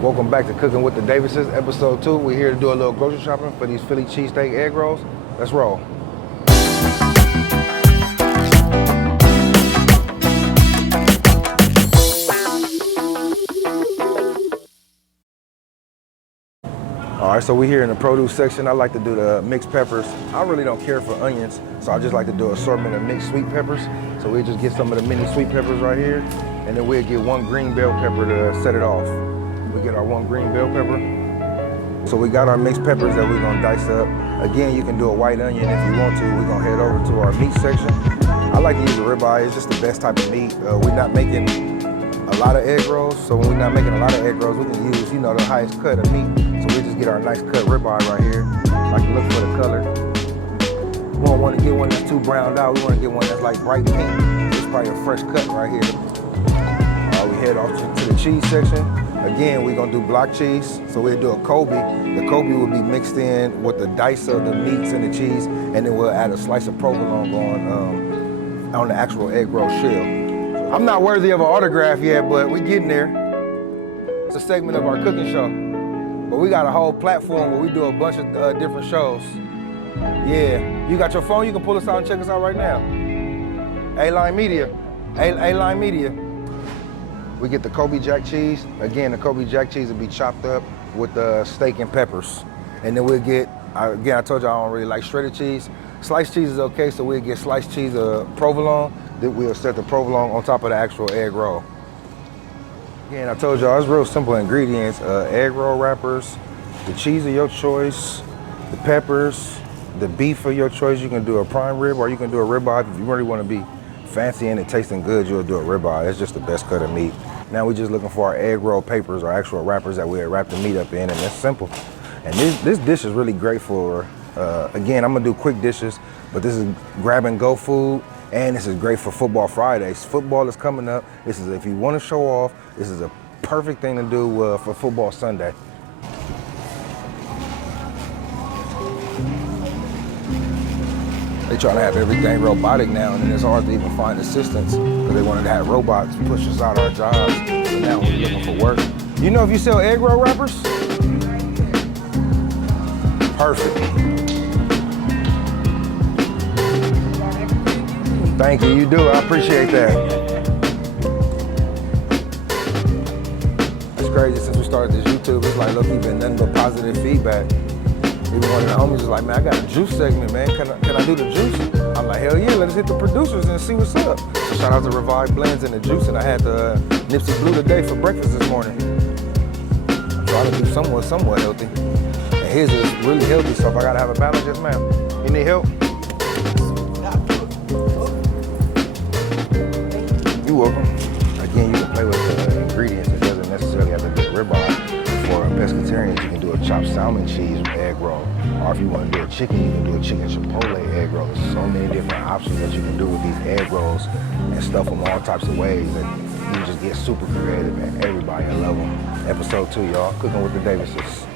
Welcome back to Cooking with the Davises, episode 2. We're here to do a little grocery shopping for these Philly cheesesteak egg rolls. Let's roll. All right, so we're here in the produce section. I like to do the mixed peppers. I really don't care for onions, so I just like to do an assortment of mixed sweet peppers. So we just get some of the mini sweet peppers right here, and then we'll get one green bell pepper to set it off. We get our one green bell pepper. So we got our mixed peppers that we're gonna dice up. Again, you can do a white onion if you want to. We're gonna head over to our meat section. I like to use a ribeye. It's just the best type of meat. We're not making a lot of egg rolls, so when we're not making a lot of egg rolls, we can use, the highest cut of meat. So we just get our nice cut ribeye right here. I like to look for the color. We don't want to get one that's too browned out. We want to get one that's like bright pink. It's probably a fresh cut right here. We head off to the cheese section. Again, we're gonna do block cheese. So we'll do a Kobe. The Kobe will be mixed in with the dice of the meats and the cheese, and then we'll add a slice of provolone on the actual egg roll shell. I'm not worthy of an autograph yet, but we're getting there. It's a segment of our cooking show. But we got a whole platform where we do a bunch of different shows. Yeah, you got your phone, you can pull us out and check us out right now. A-Line Media, A-Line Media. We get the Kobe Jack cheese. Again, the Kobe Jack cheese will be chopped up with the steak and peppers. And then we'll get, again, I told you I don't really like shredded cheese. Sliced cheese is okay, so we'll get sliced cheese provolone. Then we'll set the provolone on top of the actual egg roll. Again, I told y'all it's real simple ingredients. Egg roll wrappers, the cheese of your choice, the peppers, the beef of your choice. You can do a prime rib or you can do a ribeye. If you really want to be fancy and it tasting good, you'll do a ribeye. It's just the best cut of meat. Now we're just looking for our egg roll papers or actual wrappers that we'll wrap the meat up in, and it's simple. And this dish is really great for, again, I'm gonna do quick dishes, but this is grab and go food, and this is great for football Fridays. Football is coming up. This is, if you wanna show off, this is a perfect thing to do for football Sunday. They trying to have everything robotic now, and then it's hard to even find assistants because they wanted to have robots push us out our jobs. So now we're looking for work. You know if you sell egg roll wrappers? Perfect. Thank you, you do, I appreciate that. It's crazy, since we started this YouTube, it's like, look, you've been nothing but positive feedback. Even one of the homies was like, man, I got a juice segment, man. Can I do the juice? I'm like, hell yeah, let's hit the producers and see what's up. So shout out to Revived Blends and the juice, and I had the Nipsey Blue today for breakfast this morning. I'm trying to do somewhat healthy. And his is really healthy, so if I gotta have a balance, yes ma'am. You need help? You're welcome. Again, you can play with the ingredients. It doesn't necessarily have to be a ribeye. For pescatarians, you can do a chopped salmon cheese egg roll. Or if you want to do a chicken, you can do a chicken chipotle egg roll. There's so many different options that you can do with these egg rolls and stuff them all types of ways. And you can just get super creative, and everybody will love them. Episode 2, y'all, Cooking with the Davises.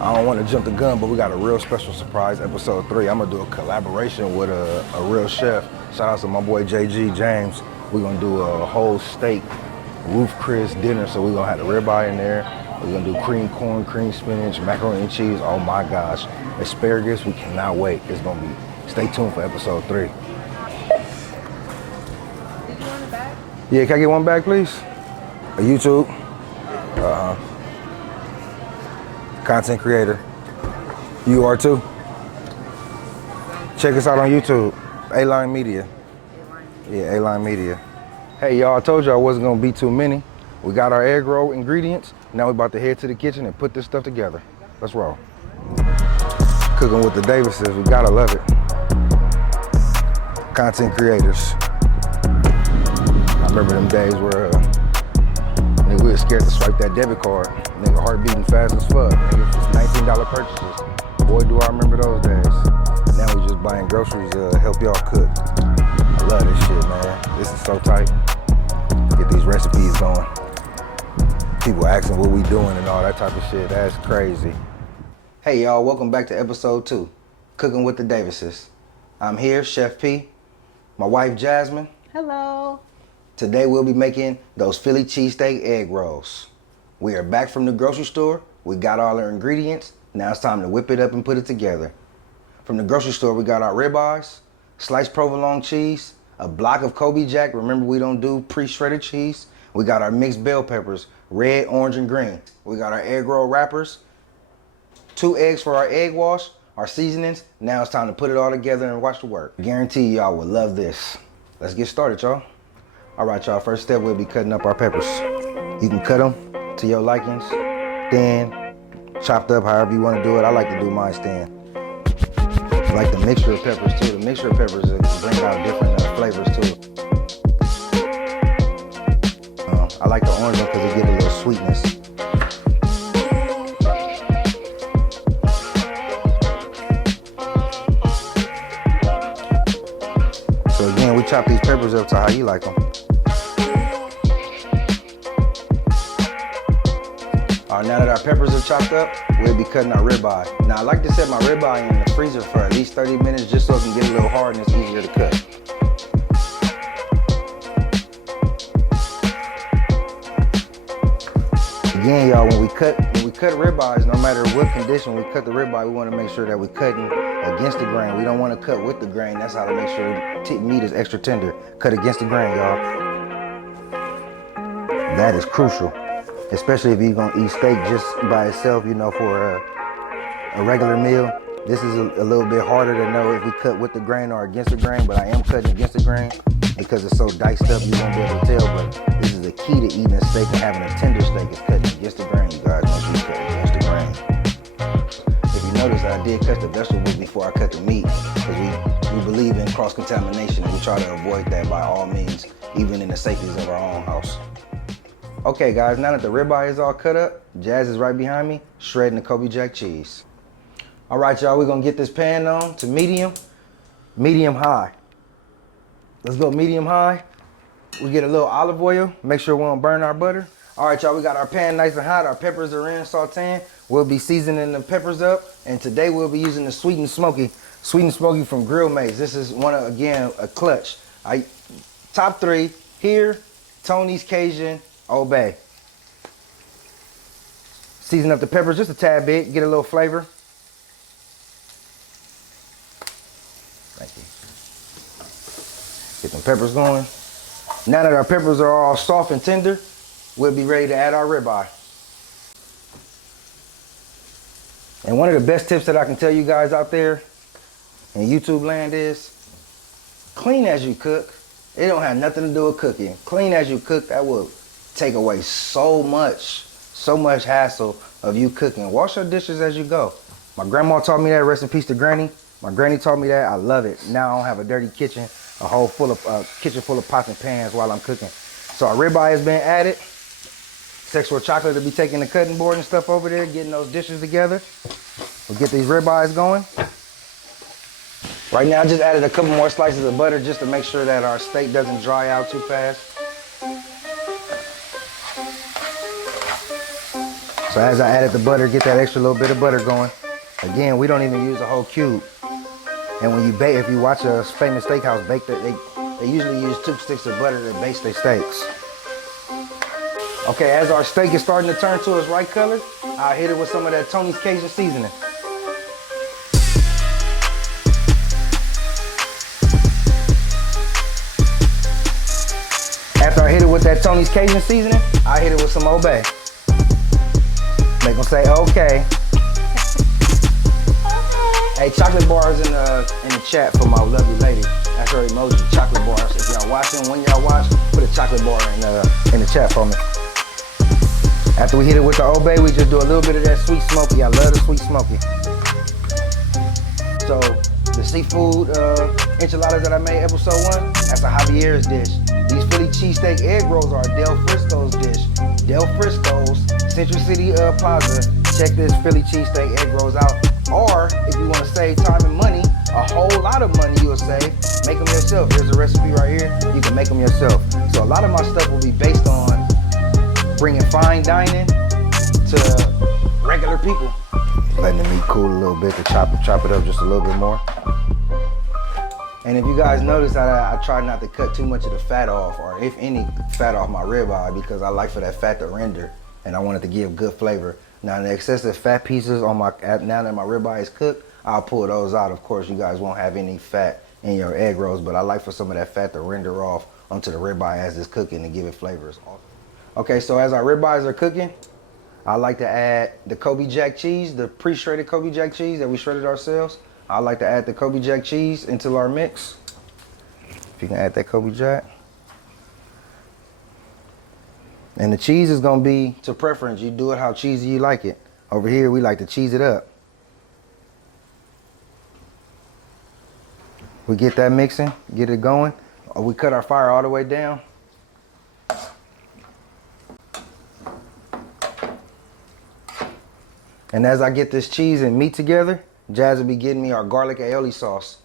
I don't want to jump the gun, but we got a real special surprise, episode 3. I'm gonna do a collaboration with a real chef. Shout out to my boy JG James. We're gonna do a whole steak roof Chris dinner, so we're gonna have the ribeye in there. We're gonna do cream corn, cream spinach, macaroni and cheese. Oh my gosh, asparagus, we cannot wait. It's gonna be, stay tuned for episode 3. Did you want a bag? Yeah, can I get one bag, please? A YouTube. Content creator. You are too? Check us out on YouTube. A-Line Media. Yeah, A-Line Media. Hey y'all, I told you I wasn't gonna be too many. We got our egg roll ingredients. Now we're about to head to the kitchen and put this stuff together. Let's roll. Cooking with the Davises, we gotta love it. Content creators. I remember them days where nigga, we were scared to swipe that debit card. Nigga, heart beating fast as fuck. Nigga, it's $19 purchases. Boy, do I remember those days. Now we just buying groceries to help y'all cook. I love this shit, man. This is so tight. Get these recipes going. People asking what we doing and all that type of shit. That's crazy. Hey y'all, welcome back to episode 2, Cooking with the Davises. I'm here, Chef P, my wife Jasmine. Hello. Today we'll be making those Philly cheesesteak egg rolls. We are back from the grocery store. We got all our ingredients. Now it's time to whip it up and put it together. From the grocery store, we got our ribeyes, sliced provolone cheese, a block of Kobe Jack. Remember, we don't do pre-shredded cheese. We got our mixed bell peppers, red, orange, and green. We got our egg roll wrappers, 2 eggs for our egg wash, our seasonings. Now it's time to put it all together and watch the work. Guarantee y'all will love this. Let's get started, y'all. All right, y'all, first step, we'll be cutting up our peppers. You can cut them to your likings, thin, chopped up, however you want to do it. I like to do mine thin. I like the mixture of peppers too. The mixture of peppers bring out different flavors too. I like the orange one because it gives a little sweetness. So again, we chop these peppers up to how you like them. All right, now that our peppers are chopped up, we'll be cutting our ribeye. Now I like to set my ribeye in the freezer for at least 30 minutes just so it can get a little hard and it's easier to cut. Again, y'all, when we cut ribeyes, no matter what condition we cut the ribeye, we want to make sure that we're cutting against the grain. We don't want to cut with the grain. That's how to make sure meat is extra tender. Cut against the grain, y'all. That is crucial. Especially if you're gonna eat steak just by itself, you know, for a regular meal. This is a little bit harder to know if we cut with the grain or against the grain, but I am cutting against the grain because it's so diced up you won't be able to tell, but this is the key to eating a steak and having a tender steak is cutting against the grain, you guys. Make sure you cut against the grain. If you notice, I did cut the vegetables before I cut the meat because we believe in cross-contamination and we try to avoid that by all means, even in the safeties of our own house. Okay guys, now that the ribeye is all cut up, Jazz is right behind me, shredding the Kobe Jack cheese. All right, y'all, we're gonna get this pan on to medium high. Let's go medium high. We get a little olive oil, make sure we don't burn our butter. All right, y'all, we got our pan nice and hot, our peppers are in sauteing. We'll be seasoning the peppers up, and today we'll be using the sweet and smoky from Grill Mates. This is one of, again, a clutch. Top 3 here, Tony's Cajun, Obey. Season up the peppers just a tad bit, get a little flavor. Thank you. Get them peppers going. Now that our peppers are all soft and tender, we'll be ready to add our ribeye. And one of the best tips that I can tell you guys out there in YouTube land is clean as you cook. It don't have nothing to do with cooking. Clean as you cook, that will take away so much hassle of you cooking. Wash your dishes as you go. My grandma taught me that. Rest in peace to Granny. My granny taught me that. I love it. Now I don't have a dirty kitchen, kitchen full of pots and pans while I'm cooking. So our ribeye has been added. Sexual chocolate will be taking the cutting board and stuff over there, getting those dishes together. We'll get these ribeyes going. Right now I just added a couple more slices of butter just to make sure that our steak doesn't dry out too fast. So as I added the butter, get that extra little bit of butter going. Again, we don't even use a whole cube. And when you bake, if you watch a famous steakhouse bake, they usually use 2 sticks of butter to baste their steaks. Okay, as our steak is starting to turn to its right color, I'll hit it with some of that Tony's Cajun seasoning. After I hit it with that Tony's Cajun seasoning, I hit it with some Obey. Make them say, okay. Hey, chocolate bars in the chat for my lovely lady. That's her emoji, chocolate bars. If y'all watching, when y'all watch, put a chocolate bar in the chat for me. After we hit it with the Obey, we just do a little bit of that sweet smoky. I love the sweet smoky. So the seafood enchiladas that I made episode 1, that's a Javier's dish. These Philly cheesesteak egg rolls are Del Frisco's dish. Del Frisco's, Central City Plaza. Check this Philly cheesesteak egg rolls out. Or if you want to save time and money, a whole lot of money you'll save, make them yourself. Here's a recipe right here. You can make them yourself. So a lot of my stuff will be based on bringing fine dining to regular people. Letting the meat cool a little bit to chop it up just a little bit more. And if you guys notice, I try not to cut too much of the fat off, or if any fat off my ribeye, because I like for that fat to render, and I want it to give good flavor. Now the excessive fat pieces on my, now that my ribeye is cooked, I'll pull those out. Of course, you guys won't have any fat in your egg rolls, but I like for some of that fat to render off onto the ribeye as it's cooking and give it flavors. Okay, so as our ribeyes are cooking, I like to add the Kobe Jack cheese, the pre-shredded Kobe Jack cheese that we shredded ourselves. I like to add the Kobe Jack cheese into our mix. If you can add that Kobe Jack. And the cheese is gonna be to preference. You do it how cheesy you like it. Over here, we like to cheese it up. We get that mixing, get it going. We cut our fire all the way down. And as I get this cheese and meat together, Jazz will be getting me our garlic aioli sauce.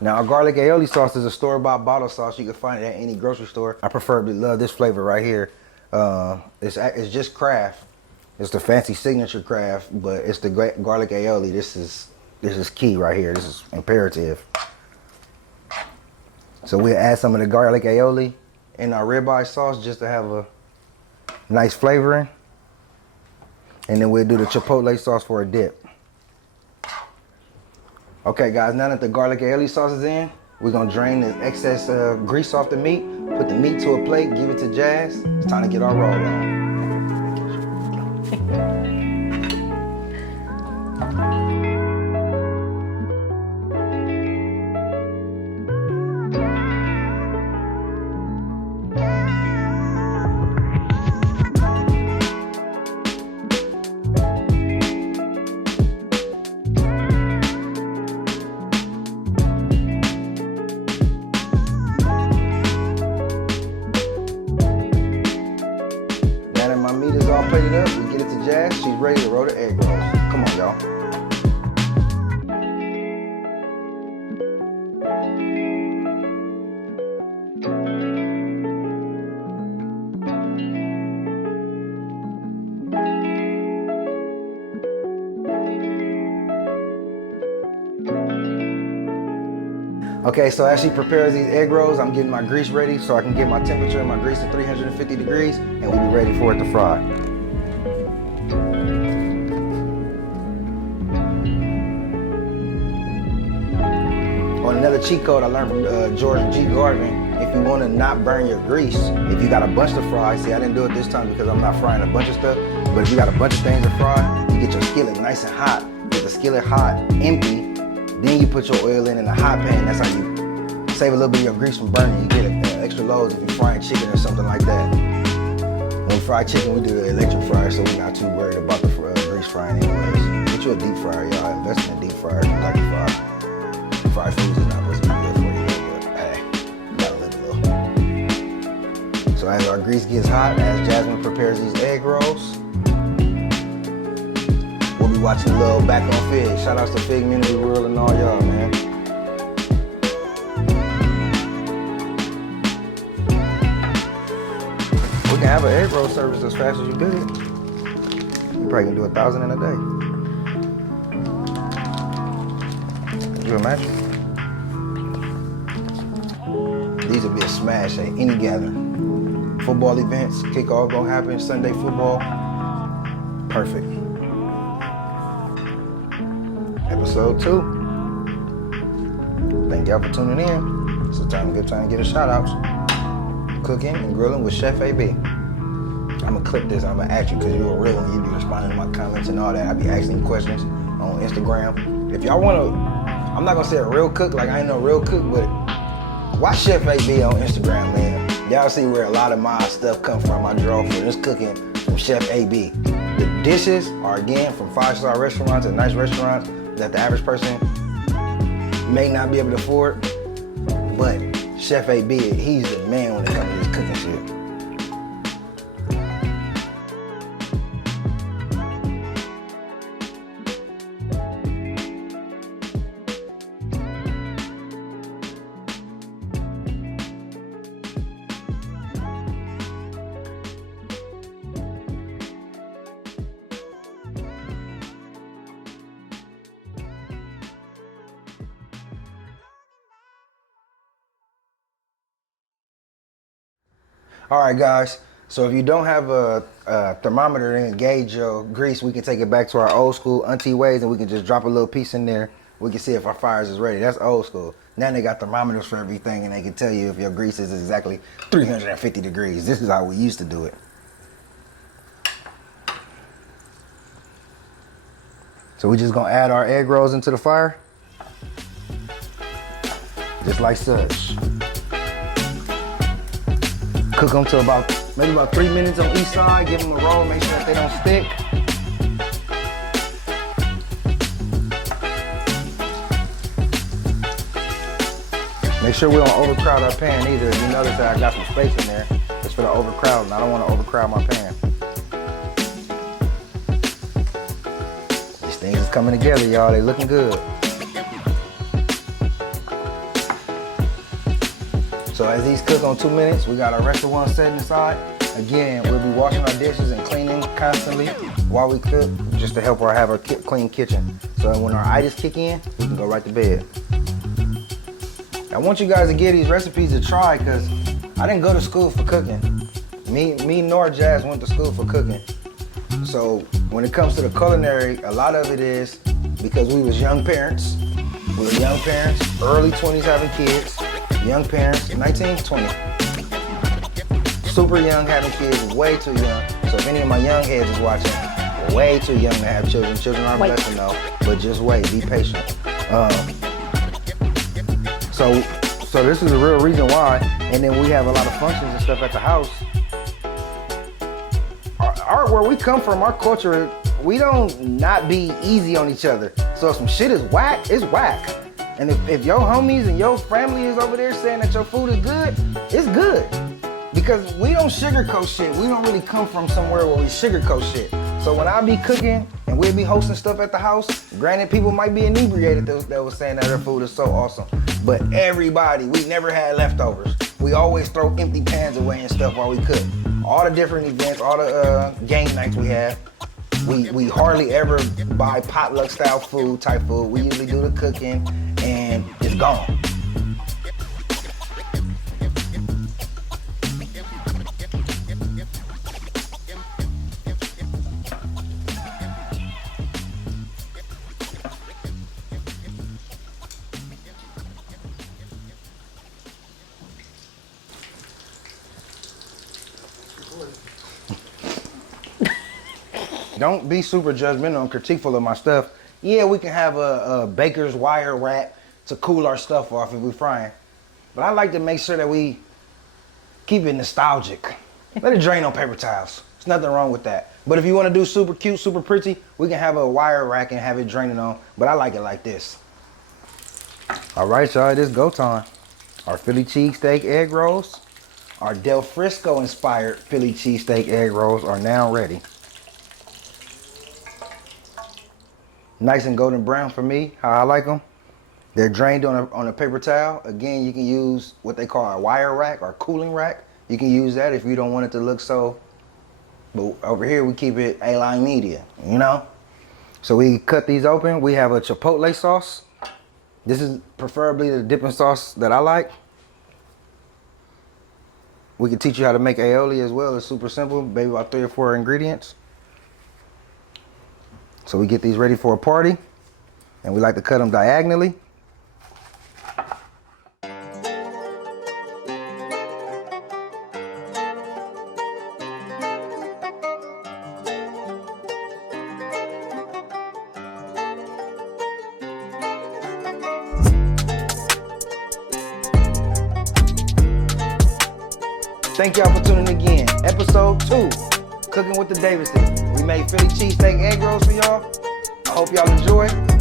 Now, our garlic aioli sauce is a store-bought bottle sauce. You can find it at any grocery store. I preferably love this flavor right here. It's just Kraft. It's the fancy signature Kraft, but it's the garlic aioli. This is key right here. This is imperative. So we'll add some of the garlic aioli in our ribeye sauce just to have a nice flavoring. And then we'll do the chipotle sauce for a dip. Okay guys, now that the garlic aioli sauce is in, we're gonna drain the excess grease off the meat, put the meat to a plate, give it to Jazz. It's time to get our roll on. My meat is all plated up. We get it to Jazz. She's ready to roll the egg rolls. Come on, y'all. Okay, so as she prepares these egg rolls, I'm getting my grease ready so I can get my temperature and my grease to 350 degrees, and we'll be ready for it to fry. On another cheat code I learned from George G. Garvin, if you want to not burn your grease, if you got a bunch to fry, see I didn't do it this time because I'm not frying a bunch of stuff, but if you got a bunch of things to fry, you get your skillet nice and hot. Get the skillet hot, empty, then you put your oil in a hot pan. That's how you save a little bit of your grease from burning. You get extra loads if you're frying chicken or something like that. When we fry chicken, we do the electric fryer, so we're not too worried about the grease frying anyways. Get you a deep fryer, y'all. Invest in a deep fryer if you like to fry. Fried foods are not supposed to be good for you, but hey, you gotta live a little. So as our grease gets hot, as Jasmine prepares these egg rolls, we'll be watching a little Back on Fig. Shout outs to Fig Community World and all y'all, man. We can have an egg roll service as fast as you do it. You probably can do 1,000 in a day. Can you imagine? These would be a smash at any gathering. Football events, kickoff gonna happen, Sunday football. Perfect. Episode 2. Thank y'all for tuning in. It's a good time to get a shout outs. Cooking and grilling with Chef AB. I'm gonna clip this, I'm gonna ask you because you're a real one. You be responding to my comments and all that. I be asking you questions on Instagram. If y'all wanna, I'm not gonna say a real cook, like I ain't no real cook, but watch Chef AB on Instagram, man. Y'all see where a lot of my stuff come from. I draw for this cooking from Chef AB. The dishes are again from 5-star restaurants and nice restaurants that the average person may not be able to afford, but Chef AB, he's the man when it comes to this cooking shit. All right, guys. So if you don't have a thermometer to gauge your grease, we can take it back to our old school auntie ways, and we can just drop a little piece in there. We can see if our fires is ready. That's old school. Now they got thermometers for everything, and they can tell you if your grease is exactly 350 degrees. This is how we used to do it. So we just gonna add our egg rolls into the fire, just like such. Cook them to maybe about 3 minutes on each side. Give them a roll, make sure that they don't stick. Make sure we don't overcrowd our pan either. You notice that I got some space in there. It's for the overcrowding. I don't want to overcrowd my pan. These things is coming together, y'all. They looking good. So as these cook on 2 minutes, we got our rest of one setting aside. Again, we'll be washing our dishes and cleaning constantly while we cook, just to help have a clean kitchen. So when our itis kick in, we can go right to bed. I want you guys to give these recipes a try, because I didn't go to school for cooking. Me nor Jazz went to school for cooking. So when it comes to the culinary, a lot of it is because we was young parents. We were young parents, early 20s having kids. Young parents, 19, 20. Super young having kids, way too young. So if any of my young heads is watching, way too young to have children. Children are blessed to know, but just wait, be patient. So this is the real reason why. And then we have a lot of functions and stuff at the house. Where we come from, our culture, we don't not be easy on each other. So if some shit is whack, it's whack. And if your homies and your family is over there saying that your food is good, it's good. Because we don't sugarcoat shit. We don't really come from somewhere where we sugarcoat shit. So when I be cooking and we'll be hosting stuff at the house, granted people might be inebriated that was saying that their food is so awesome. But everybody, we never had leftovers. We always throw empty pans away and stuff while we cook. All the different events, all the game nights we have, we hardly ever buy potluck style food, type food. We usually do the cooking and it's gone. Don't be super judgmental and critiqueful of my stuff. Yeah, we can have a baker's wire rack to cool our stuff off if we're frying. But I like to make sure that we keep it nostalgic. Let it drain on paper towels. There's nothing wrong with that. But if you want to do super cute, super pretty, we can have a wire rack and have it draining on. But I like it like this. All right, y'all, it is go time. Our Philly cheesesteak egg rolls, our Del Frisco inspired Philly cheesesteak egg rolls are now ready. Nice and golden brown for me, how I like them. They're drained on a paper towel. Again, you can use what they call a wire rack or cooling rack. You can use that if you don't want it to look so, but over here we keep it A-line media, you know? So we cut these open. We have a chipotle sauce. This is preferably the dipping sauce that I like. We can teach you how to make aioli as well. It's super simple, maybe about 3 or 4 ingredients. So we get these ready for a party, and we like to cut them diagonally. Thank y'all for tuning in again. Episode 2, Cooking with the Davises. We made Philly cheesesteak egg rolls for y'all. I hope y'all enjoy.